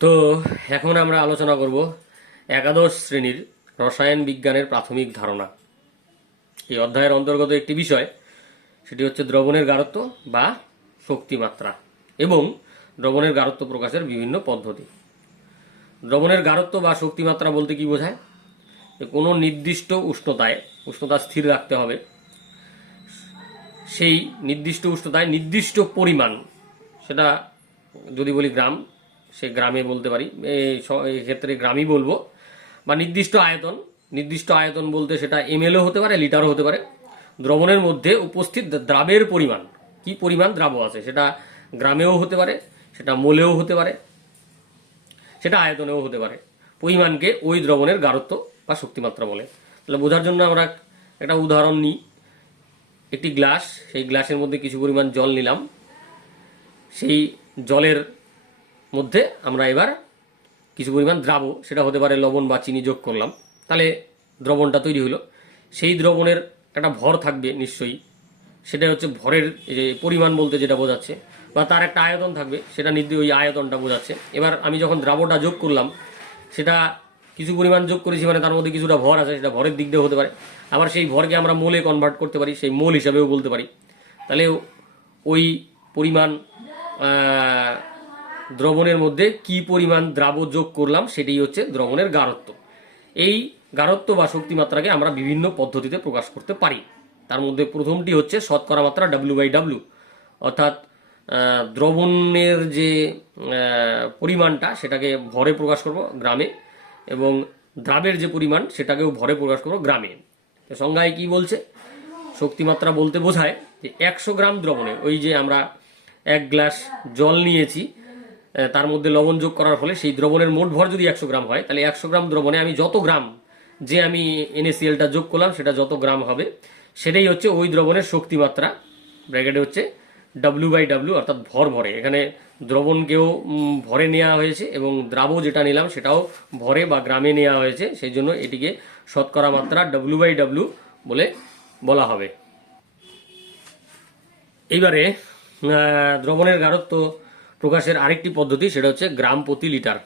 তো এখন আমরা আলোচনা করব একাদশ শ্রেণীর রসায়ন বিজ্ঞানের প্রাথমিক ধারণা। এই অধ্যায়ের অন্তর্গত একটি বিষয়, সেটি হচ্ছে দ্রবণের গাঢ়ত্ব বা শক্তিমাত্রা এবং দ্রবণের গাঢ়ত্ব প্রকাশের বিভিন্ন পদ্ধতি। দ্রবণের গাঢ়ত্ব বা শক্তিমাত্রা বলতে কি বোঝায়? কোনো নির্দিষ্ট উষ্ণতা স্থির রাখতে হবে, সেই নির্দিষ্ট উষ্ণতায় নির্দিষ্ট পরিমাণ, সেটা যদি বলি গ্রাম, সে গ্রামে বলতে পারি, এই ক্ষেত্রে গ্রামই বলবো, বা নির্দিষ্ট আয়তন বলতে সেটা এমএলও হতে পারে, লিটারও হতে পারে। দ্রবণের মধ্যে উপস্থিত দ্রাবের পরিমাণ, কি পরিমাণ দ্রাব্য আছে, সেটা গ্রামেও হতে পারে, সেটা মোলেও হতে পারে, সেটা আয়তনেও হতে পারে। পরিমাণকে ওই দ্রবণের গাঢ়ত্ব বা শক্তিমাত্রা বলে। তাহলে বোঝার জন্য আমরা একটা উদাহরণ নিই। একটি গ্লাস, সেই গ্লাসের মধ্যে কিছু পরিমাণ জল নিলাম, সেই জলের মধ্যে আমরা এবার কিছু পরিমাণ দ্রাব্য, সেটা হতে পারে লবণ বা চিনি, যোগ করলাম, তাহলে দ্রবণটা তৈরি হলো। সেই দ্রবণের একটা ভর থাকবে নিশ্চয়ই, সেটা হচ্ছে ভরের যে পরিমাণ বলতে যেটা বোঝাচ্ছে, বা তার একটা আয়তন থাকবে, সেটা ওই আয়তনটা বোঝাচ্ছে। এবার আমি যখন দ্রাব্যটা যোগ করলাম, সেটা কিছু পরিমাণ যোগ করেছি, মানে তার মধ্যে কিছুটা ভর আছে, সেটা ভরের দিক দিয়ে হতে পারে। আবার সেই ভরকে আমরা মোলে কনভার্ট করতে পারি, সেই মোল হিসাবেও বলতে পারি। তাহলে ওই পরিমাণ দ্রবণের মধ্যে কি পরিমাণ দ্রাব্য যোগ করলাম, সেটাই হচ্ছে দ্রবণের গাঢ়ত্ব। এই গাঢ়ত্ব বা শক্তিমাত্রাকে আমরা বিভিন্ন পদ্ধতিতে প্রকাশ করতে পারি। তার মধ্যে প্রথমটি হচ্ছে শতকরা মাত্রা W/W, অর্থাৎ দ্রবণের যে পরিমাণটা, সেটাকে ভরে প্রকাশ করব গ্রামে, এবং দ্রাবের যে পরিমাণ, সেটাকেও ভরে প্রকাশ করব গ্রামে। সংজ্ঞায় কি বলছে? শক্তিমাত্রা বলতে বোঝায় যে 100 গ্রাম দ্রবণে, ওই যে আমরা 1 গ্লাস জল নিয়েছি, তার মধ্যে লবণ যোগ করার ফলে সেই দ্রবণের মোট ভর যদি 100 গ্রাম হয়, তাহলে 100 গ্রাম দ্রবণে আমি যত গ্রাম, যে আমি NaClটা যোগ করলাম, সেটা যত গ্রাম হবে, সেটাই হচ্ছে ওই দ্রবণের শক্তিমাত্রা। ব্র্যাকেটে হচ্ছে W/W, অর্থাৎ ভরে। এখানে দ্রবণকেও ভরে নেওয়া হয়েছে এবং দ্রাব্য যেটা নিলাম সেটাও ভরে বা গ্রামে নেওয়া হয়েছে, সেই জন্য এটিকে শতকরা মাত্রা W/W বলে বলা হবে। এইবারে দ্রবণের গাঢ়ত্ব প্রকাশের আরেকটি পদ্ধতি, সেটা হচ্ছে গ্রাম প্রতি লিটার,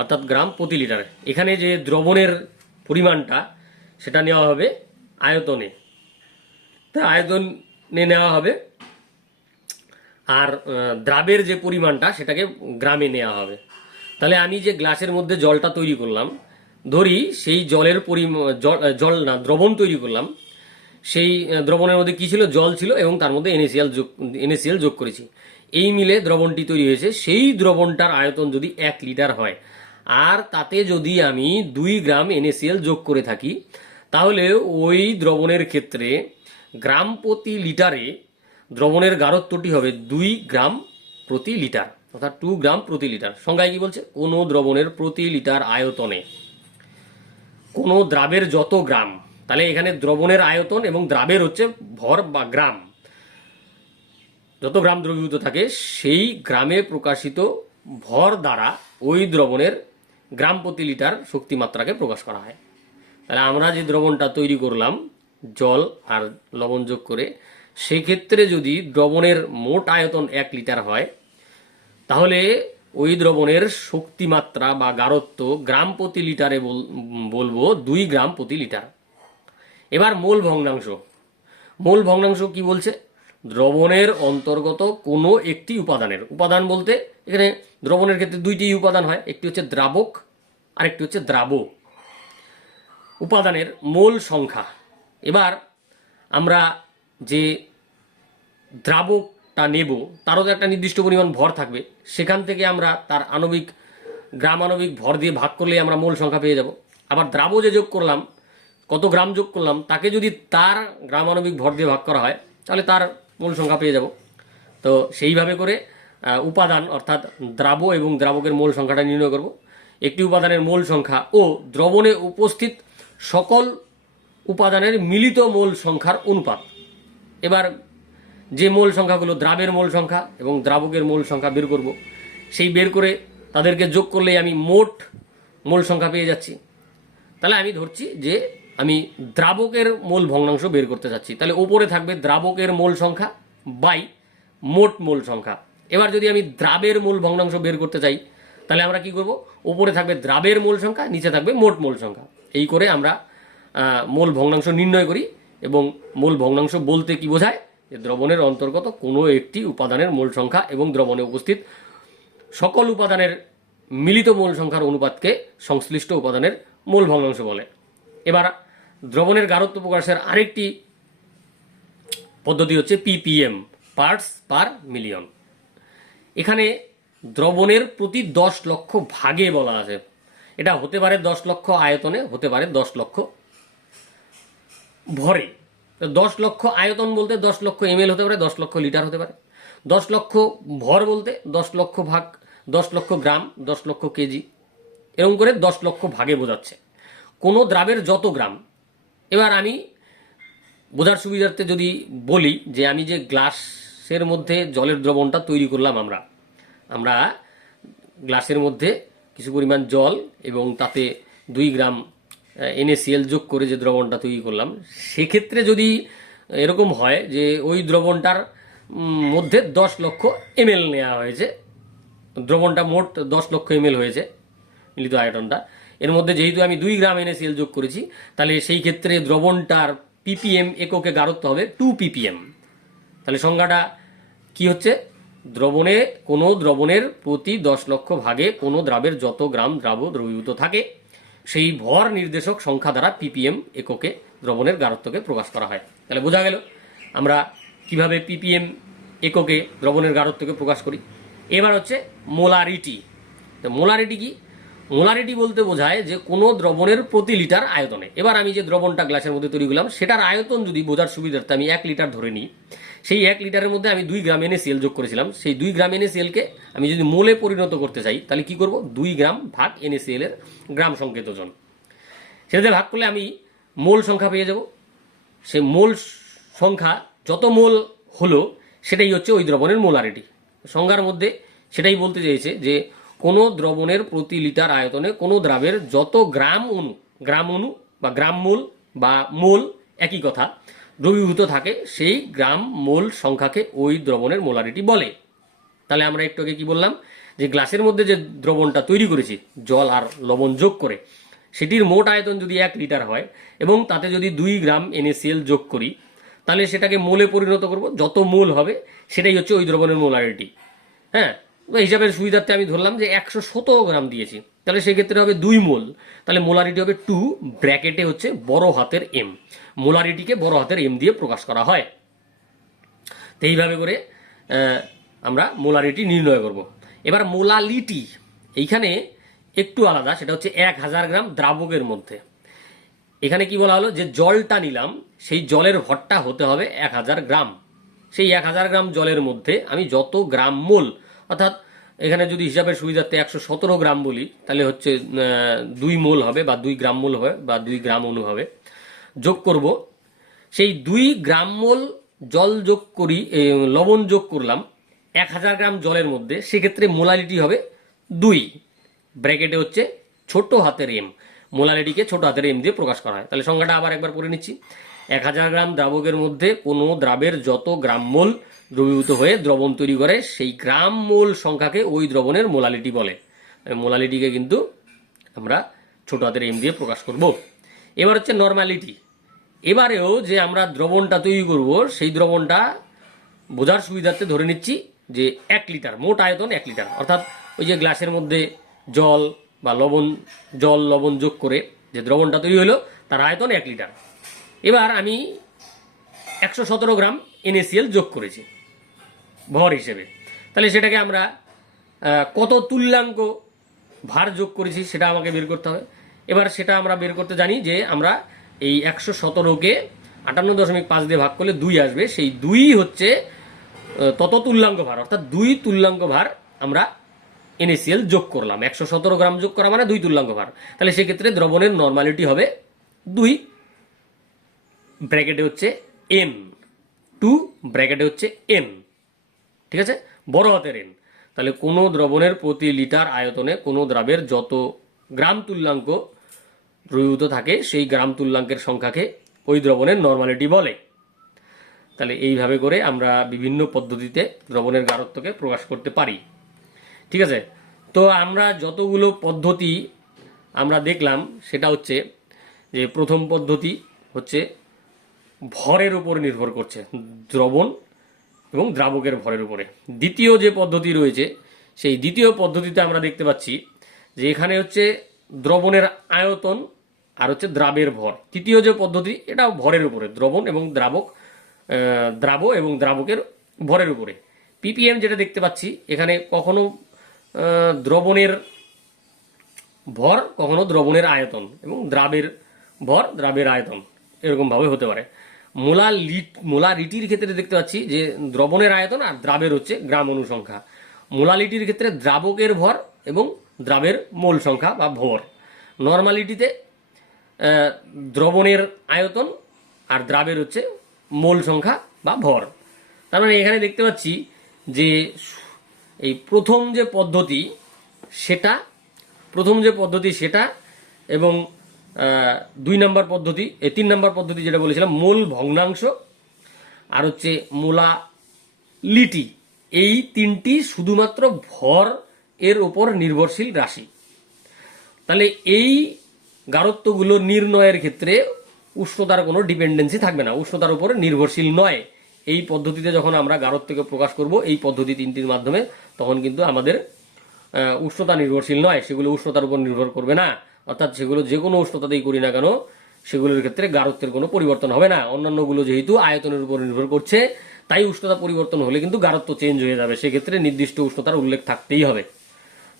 অর্থাৎ গ্রাম প্রতি লিটার। এখানে যে দ্রবণের পরিমাণটা, সেটা নেওয়া হবে আয়তনে, তা আয়তনে নেওয়া হবে, আর দ্রাবের যে পরিমাণটা, সেটাকে গ্রামে নেওয়া হবে। তাহলে আমি যে গ্লাসের মধ্যে জলটা তৈরি করলাম, ধরি সেই জলের দ্রবণ তৈরি করলাম, সেই দ্রবণের মধ্যে কি ছিল? জল ছিল, এবং তার মধ্যে NaCl যোগ করেছি। এই মিলে দ্রবণটি তৈরি হয়েছে। সেই দ্রবণটার আয়তন যদি 1 লিটার হয়, আর তাতে যদি আমি 2 গ্রাম NaCl যোগ করে থাকি, তাহলে ওই দ্রবণের ক্ষেত্রে গ্রাম প্রতি লিটারে দ্রবণের গাঢ়ত্বটি হবে 2 গ্রাম প্রতি লিটার, অর্থাৎ 2 গ্রাম প্রতি লিটার। সংজ্ঞায় কি বলছে? কোনো দ্রবণের প্রতি লিটার আয়তনে কোনো দ্রাবের যত গ্রাম, তাহলে এখানে দ্রবণের আয়তন এবং দ্রাবের হচ্ছে ভর বা গ্রাম, যত গ্রাম দ্রবীভূত থাকে, সেই গ্রামে প্রকাশিত ভর দ্বারা ওই দ্রবণের গ্রাম প্রতি লিটার শক্তিমাত্রাকে প্রকাশ করা হয়। তাহলে আমরা যে দ্রবণটা তৈরি করলাম জল আর লবণ যোগ করে, সেক্ষেত্রে যদি দ্রবণের মোট আয়তন 1 লিটার হয়, তাহলে ওই দ্রবণের শক্তিমাত্রা বা গাঢ়ত্ব গ্রাম প্রতি লিটারে বলবো 2 গ্রাম প্রতি লিটার। এবার মোল ভগ্নাংশ কি বলছে? দ্রবণের অন্তর্গত কোনো একটি উপাদান বলতে এখানে দ্রবণের ক্ষেত্রে 2টি উপাদান হয়, একটি হচ্ছে দ্রাবক আর একটি হচ্ছে দ্রাব্য। উপাদানের মোল সংখ্যা। এবার আমরা যে দ্রাবকটা নেব, তারও তো একটা নির্দিষ্ট পরিমাণ ভর থাকবে, সেখান থেকে আমরা তার গ্রাম আণবিক ভর দিয়ে ভাগ করলে আমরা মোল সংখ্যা পেয়ে যাব। আবার দ্রাব্য যে যোগ করলাম, কত গ্রাম যোগ করলাম, তাকে যদি তার গ্রাম আণবিক ভর দিয়ে ভাগ করা হয়, তাহলে তার মোল সংখ্যা পেয়ে যাব। তো সেইভাবে করে উপাদান, অর্থাৎ দ্রাব্য এবং দ্রাবকের মোল সংখ্যাটা নির্ণয় করব। একটি উপাদানের মোল সংখ্যা ও দ্রবণে উপস্থিত সকল উপাদানের মিলিত মোল সংখ্যার অনুপাত। এবার যে মোল সংখ্যাগুলো, দ্রাবের মোল সংখ্যা এবং দ্রাবকের মোল সংখ্যা বের করব, সেই বের করে তাদেরকে যোগ করলেই আমি মোট মোল সংখ্যা পেয়ে যাচ্ছি। তাহলে আমি ধরছি যে আমি দ্রাবকের মোল ভগ্নাংশ বের করতে চাচ্ছি, তাহলে ওপরে থাকবে দ্রাবকের মোল সংখ্যা বাই মোট মোল সংখ্যা। এবার যদি আমি দ্রাবের মোল ভগ্নাংশ বের করতে চাই, তাহলে আমরা কি করব, উপরে থাকবে দ্রাবের মোল সংখ্যা, নিচে থাকবে মোট মোল সংখ্যা। এই করে আমরা মোল ভগ্নাংশ নির্ণয় করি। এবং মোল ভগ্নাংশ বলতে কি বোঝায়, যে দ্রবণের অন্তর্গত কোনো একটি উপাদানের মোল সংখ্যা এবং দ্রবণে উপস্থিত সকল উপাদানের মিলিত মোল সংখ্যার অনুপাতকে সংশ্লিষ্ট উপাদানের মোল ভগ্নাংশ বলে। এবার দ্রবণের গাঢ়ত্ব প্রকাশের আরেকটি পদ্ধতি হচ্ছে পিপিএম, পার্টস পার মিলিয়ন। এখানে দ্রবণের প্রতি 10 লক্ষ ভাগে বলা আছে। এটা হতে পারে 10 লক্ষ আয়তনে, হতে পারে 10 লক্ষ ভরে। 10 লক্ষ আয়তন বলতে 10 লক্ষ এমএল হতে পারে, 10 লক্ষ লিটার হতে পারে। 10 লক্ষ ভর বলতে 10 লক্ষ ভাগ, 10 লক্ষ গ্রাম, 10 লক্ষ কেজি, এরকম করে 10 লক্ষ ভাগে বোঝাচ্ছে কোনো দ্রাবের যত গ্রাম। এবার আমি বোঝার সুবিধার্থে যদি বলি যে আমি যে গ্লাসের মধ্যে জলের দ্রবণটা তৈরি করলাম, আমরা গ্লাসের মধ্যে কিছু পরিমাণ জল এবং তাতে 2 গ্রাম NaCl যোগ করে যে দ্রবণটা তৈরি করলাম, সেক্ষেত্রে যদি এরকম হয় যে ওই দ্রবণটার মধ্যে 10 লক্ষ ml নেওয়া হয়েছে, দ্রবণটা মোট 10 লক্ষ ml হয়েছে মিলিত আয়তনটা, এর মধ্যে যেহেতু আমি 2 গ্রাম NaCl যোগ করেছি, তাহলে সেই ক্ষেত্রে দ্রবণটার ppm এককে গাঢ়ত্ব হবে 2 ppm। তাহলে সংজ্ঞাটা কি হচ্ছে, কোনো দ্রবণের প্রতি 10 লক্ষ ভাগে কোনো দ্রাবের যত গ্রাম দ্রবীভূত থাকে সেই ভর নির্দেশক সংখ্যা দ্বারা ppm এককে দ্রবণের গাঢ়ত্বকে প্রকাশ করা হয়। তাহলে বোঝা গেল আমরা কিভাবে ppm এককে দ্রবণের গাঢ়ত্বকে প্রকাশ করি। এবার হচ্ছে মোলারিটি। তো মোলারিটি কি? মোলারিটি বলতে বোঝায় যে কোনো দ্রবণের প্রতি লিটার আয়তনে। এবার আমি যে দ্রবণটা গ্লাসের মধ্যে তৈরি করলাম সেটার আয়তন যদি বোঝার সুবিধার্থে আমি 1 লিটার ধরে নিই, সেই 1 লিটারের মধ্যে আমি 2 গ্রাম NaCl যোগ করেছিলাম। সেই 2 গ্রাম NaCl কে আমি যদি মোলে পরিণত করতে চাই, তাহলে কি করব, 2 গ্রাম ভাগ NaCl এর গ্রাম সংকেত ওজন, সেটাতে ভাগ করলে আমি মোল সংখ্যা পেয়ে যাব। সে মোল সংখ্যা যত মোল হলো সেটাই হচ্ছে ওই দ্রবণের মোলারিটি। সংজ্ঞার মধ্যে সেটাই বলতে চেয়েছে যে কোনো দ্রবণের প্রতি লিটার আয়তনে কোনো দ্রাবের যত গ্রাম অণু বা গ্রাম মোল বা মোল একই কথা দ্রবীভূত থাকে, সেই গ্রাম মোল সংখ্যাকে ওই দ্রবণের মোলারিটি বলে। তাহলে আমরা একটু আগে কি বললাম, যে গ্লাসের মধ্যে যে দ্রবণটা তৈরি করেছি জল আর লবণ যোগ করে, সেটির মোট আয়তন যদি 1 লিটার হয় এবং তাতে যদি 2 গ্রাম NaCl যোগ করি, তাহলে সেটাকে মোলে পরিণত করব। যত মোল হবে সেটাই হচ্ছে ওই দ্রবণের মোলারিটি। হ্যাঁ, হিসাবের সুবিধার্থে আমি ধরলাম যে 117 গ্রাম দিয়েছি, তাহলে সেক্ষেত্রে হবে 2 মোল। তাহলে মোলারিটি হবে 2, ব্র্যাকেটে হচ্ছে বড় হাতের M। মোলারিটিকে বড় হাতের M দিয়ে প্রকাশ করা হয়। তো এইভাবে করে আমরা মোলারিটি নির্ণয় করব। এবার মোলালিটি এইখানে একটু আলাদা, সেটা হচ্ছে 1000 গ্রাম দ্রাবকের মধ্যে। এখানে কি বলা হলো, যে জলটা নিলাম সেই জলের ভরটা হতে হবে 1000 গ্রাম। সেই 1000 গ্রাম জলের মধ্যে আমি যত গ্রাম মোল, অর্থাৎ এখানে যদি হিসাবের সুবিধার্থে 117 গ্রাম বলি, তাহলে হচ্ছে 2 মোল হবে বা 2 গ্রাম মোল হবে বা 2 গ্রাম অণু হবে, যোগ করব। সেই 2 গ্রাম মোল জল যোগ করি, লবণ যোগ করলাম 1000 গ্রাম জলের মধ্যে, সেক্ষেত্রে মোলারিটি হবে 2, ব্র্যাকেটে হচ্ছে ছোট হাতের M। মোলারিটিকে ছোট হাতের M দিয়ে প্রকাশ করা হয়। তাহলে সংখ্যাটা আবার একবার পড়ে নিচ্ছি। 1000 গ্রাম দ্রাবকের মধ্যে কোনো দ্রাবের যত গ্রাম মোল দ্রবীভূত হয়ে দ্রবণ তৈরি করে, সেই গ্রাম মোল সংখ্যাকে ওই দ্রবণের মোলারিটি বলে। মোলারিটিকে কিন্তু আমরা ছোট হাতের M দিয়ে প্রকাশ করব। এবার হচ্ছে নরমালিটি। এবারেও যে আমরা দ্রবণটা তৈরি করব, সেই দ্রবণটা বোঝার সুবিধার্থে ধরে নিচ্ছি যে 1 লিটার, মোট আয়তন 1 লিটার। অর্থাৎ ওই যে গ্লাসের মধ্যে জল বা লবণ যোগ করে যে দ্রবণটা তৈরি হলো তার আয়তন 1 লিটার। এবার আমি 117 গ্রাম NaCl যোগ করেছি ভর হিসেবে। তাহলে সেটাকে আমরা কত তুল্যাঙ্ক ভার যোগ করেছি সেটা আমাকে বের করতে হবে। এবার সেটা আমরা বের করতে জানি যে আমরা এই 117কে 58.5 দিয়ে ভাগ করলে 2 আসবে। সেই 2 হচ্ছে তত তুল্যাঙ্ক ভার, অর্থাৎ 2 তুল্যাঙ্ক ভার আমরা NaCl যোগ করলাম। 117 গ্রাম যোগ করা মানে 2 তুল্যাঙ্ক ভার। তাহলে সেক্ষেত্রে দ্রবণের নরমালিটি হবে 2, ব্র্যাকেটে হচ্ছে N, 2 ব্র্যাকেটে হচ্ছে N, ঠিক আছে, বড় হাতের N। তাহলে কোনো দ্রবণের প্রতি লিটার আয়তনে কোনো দ্রাবের যত গ্রাম তুল্যাঙ্ক দ্রবীভূত থাকে সেই গ্রাম তুল্যাঙ্কের সংখ্যাকে ওই দ্রবণের নরমালিটি বলে। তাহলে এইভাবে করে আমরা বিভিন্ন পদ্ধতিতে দ্রবণের গাঢ়ত্বকে প্রকাশ করতে পারি। ঠিক আছে, তো আমরা যতগুলো পদ্ধতি আমরা দেখলাম সেটা হচ্ছে যে প্রথম পদ্ধতি হচ্ছে ভরের উপর নির্ভর করছে, দ্রবণ এবং দ্রাবকের ভরের উপরে। দ্বিতীয় যে পদ্ধতি রয়েছে সেই দ্বিতীয় পদ্ধতিতে আমরা দেখতে পাচ্ছি যে এখানে হচ্ছে দ্রবণের আয়তন আর হচ্ছে দ্রাবের ভর। তৃতীয় যে পদ্ধতি এটাও ভরের উপরে, দ্রবণ এবং দ্রাব এবং দ্রাবকের ভরের উপরে। পিপিএম যেটা দেখতে পাচ্ছি এখানে কখনো দ্রবণের ভর, কখনো দ্রবণের আয়তন এবং দ্রাবের ভর দ্রাবের আয়তন এরকম ভাবে হতে পারে। মোলারিটির ক্ষেত্রে দেখতে পাচ্ছি যে দ্রবণের আয়তন আর দ্রাবের হচ্ছে গ্রাম অনুসংখ্যা। মোলালিটির ক্ষেত্রে দ্রাবকের ভর এবং দ্রাবের মোল সংখ্যা বা ভর। নর্মালিটিতে দ্রবণের আয়তন আর দ্রাবের হচ্ছে মোল সংখ্যা বা ভর। তার মানে এখানে দেখতে পাচ্ছি যে এই প্রথম যে পদ্ধতি সেটা এবং 2 নম্বর পদ্ধতি, 3 নম্বর পদ্ধতি যেটা বলেছিলাম মোল ভগ্নাংশ আর হচ্ছে মোলালিটি, এই তিনটি শুধুমাত্র ভর এর উপর নির্ভরশীল রাশি। তাহলে এই গারত্বগুলো নির্ণয়ের ক্ষেত্রে উষ্ণতার কোনো ডিপেন্ডেন্সি থাকবে না, উষ্ণতার উপর নির্ভরশীল নয়। এই পদ্ধতিতে যখন আমরা গারত্বকে প্রকাশ করব এই পদ্ধতি তিনটির মাধ্যমে, তখন কিন্তু আমাদের উষ্ণতা নির্ভরশীল নয়, সেগুলো উষ্ণতার উপর নির্ভর করবে না। অর্থাৎ সেগুলো যে কোনো উষ্ণতাতেই করি না কেন সেগুলোর ক্ষেত্রে গারত্বের কোনো পরিবর্তন হবে না। অন্যান্যগুলো যেহেতু আয়তনের উপর নির্ভর করছে তাই উষ্ণতা পরিবর্তন হলে কিন্তু গারত্ব চেঞ্জ হয়ে যাবে, সেক্ষেত্রে নির্দিষ্ট উষ্ণতার উল্লেখ থাকতেই হবে।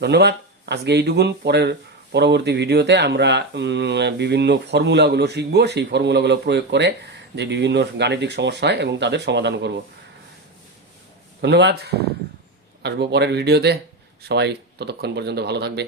ধন্যবাদ। আজকে এইটুকুন। পরবর্তী ভিডিওতে আমরা বিভিন্ন ফর্মুলাগুলো শিখবো, সেই ফর্মুলাগুলো প্রয়োগ করে যে বিভিন্ন গাণিতিক সমস্যা হয় এবং তাদের সমাধান করব। ধন্যবাদ। আসবো পরের ভিডিওতে। সবাই ততক্ষণ পর্যন্ত ভালো থাকবে।